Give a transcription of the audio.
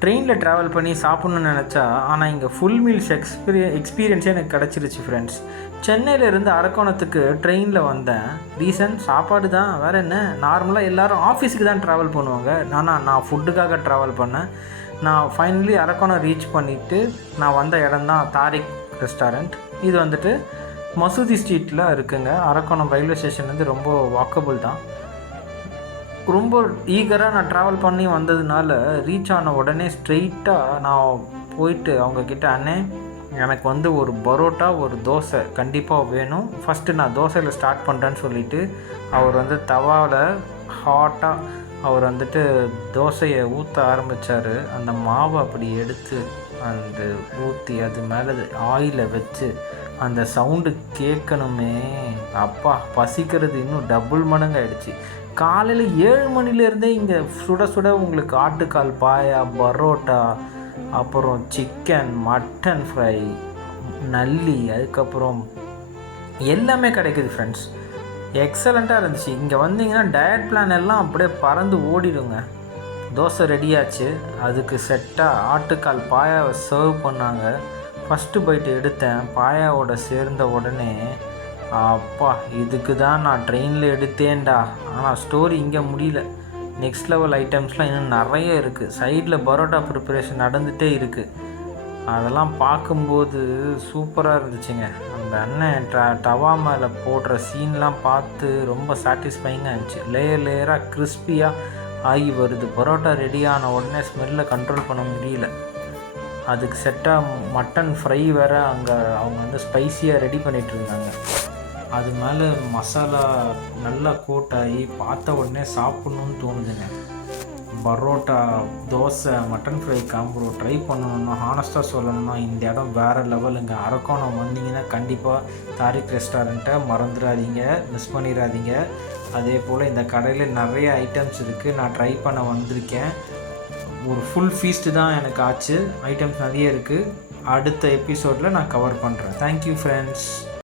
ட்ரெயினில் ட்ராவல் பண்ணி சாப்பிட்ணுன்னு நினச்சா, ஆனால் இங்கே ஃபுல் மீல்ஸ் எக்ஸ்பீரியன்ஸே எனக்கு கிடச்சிருச்சு ஃப்ரெண்ட்ஸ். சென்னையிலேருந்து அரக்கோணத்துக்கு ட்ரெயினில் வந்தேன். ரீசன் சாப்பாடு தான், வேறு என்ன. நார்மலாக எல்லோரும் ஆஃபீஸுக்கு தான் ட்ராவல் பண்ணுவாங்க. நான் ஃபுட்டுக்காக ட்ராவல் பண்ணேன். நான் ஃபைனலி அரக்கோணம் ரீச் பண்ணிவிட்டு நான் வந்த இடம் தான் தாரிக் ரெஸ்டாரண்ட். இது வந்துட்டு மசூதி ஸ்ட்ரீட்டில் இருக்குங்க. அரக்கோணம் ரயில்வே ஸ்டேஷன்லேருந்து ரொம்ப வாக்கபிள் தான். ரொம்ப ஈகராக நான் ட்ராவல் பண்ணி வந்ததுனால ரீச் ஆன உடனே ஸ்ட்ரெயிட்டாக நான் போயிட்டு அவங்கக்கிட்ட, அண்ணே எனக்கு வந்து ஒரு பரோட்டா ஒரு தோசை கண்டிப்பாக வேணும், ஃபஸ்ட்டு நான் தோசையில் ஸ்டார்ட் பண்ணுறேன்னு சொல்லிவிட்டு அவர் வந்து தவாவில் ஹாட்டாக அவர் வந்துட்டு தோசையை ஊற்ற ஆரம்பித்தார். அந்த மாவை அப்படி எடுத்து அந்த ஊற்றி அது மேலே ஆயிலை வச்சு அந்த சவுண்டு கேட்கணுமே, அப்பா பசிக்கிறது இன்னும் டபுள் மடங்கு ஆகிடுச்சு. காலையில் 7 மணிலேருந்தே இங்கே சுட சுட உங்களுக்கு ஆட்டுக்கால் பாயா, பரோட்டா, அப்புறம் சிக்கன், மட்டன் ஃப்ரை, நல்லி, அதுக்கப்புறம் எல்லாமே கிடைக்குது ஃப்ரெண்ட்ஸ். எக்ஸலண்ட்டாக இருந்துச்சு. இங்கே வந்தீங்கன்னா டயட் பிளான் எல்லாம் அப்படியே பறந்து ஓடிடுங்க. தோசை ரெடியாச்சு, அதுக்கு செட்டாக ஆட்டுக்கால் பாயாவை சர்வ் பண்ணாங்க. ஃபஸ்ட்டு பைட்டு எடுத்தேன். பாயாவோட சேர்ந்த உடனே அப்பா இதுக்கு தான் நான் ட்ரெயினில் எடுத்தேன்டா. ஆனால் ஸ்டோரி இங்கே முடியல. நெக்ஸ்ட் லெவல் ஐட்டம்ஸ்லாம் இன்னும் நிறைய இருக்குது. சைடில் பரோட்டா ப்ரிப்பரேஷன் நடந்துகிட்டே இருக்குது. அதெல்லாம் பார்க்கும்போது சூப்பராக இருந்துச்சுங்க. அந்த அண்ணன் டவா மேலே போடுற சீன்லாம் பார்த்து ரொம்ப சாட்டிஸ்ஃபைங்காக இருந்துச்சு. லேயராக கிறிஸ்பியாக ஆகி வருது. பரோட்டா ரெடியான உடனே ஸ்மெல்லை கண்ட்ரோல் பண்ண முடியல. அதுக்கு செட்டாக மட்டன் ஃப்ரை வேறு அங்கே அவங்க வந்து ஸ்பைஸியாக ரெடி பண்ணிகிட்டு இருந்தாங்க. அது மேலே மசாலா நல்லா கோட்டாகி பார்த்த உடனே சாப்பிட்ணுன்னு தோணுதுங்க. Parotta, dosa, mutton fry combo try பண்ணணுன்னா, ஹானஸ்ட்டாக சொல்லணும்னா இந்த இடம் வேறு லெவலுங்க. அரக்கோணம் வந்தீங்கன்னா கண்டிப்பாக தாரிக் ரெஸ்டாரண்ட்டை மறந்துடாதீங்க, மிஸ் பண்ணிடாதீங்க. அதே போல் இந்த கடையில் நிறைய ஐட்டம்ஸ் இருக்குது. நான் ட்ரை பண்ண வந்திருக்கேன். ஒரு ஃபுல் ஃபீஸ்ட்டு தான் எனக்கு ஆச்சு. ஐட்டம்ஸ் நிறைய இருக்குது. அடுத்த எபிசோடில் நான் கவர் பண்ணுறேன். Thank you friends.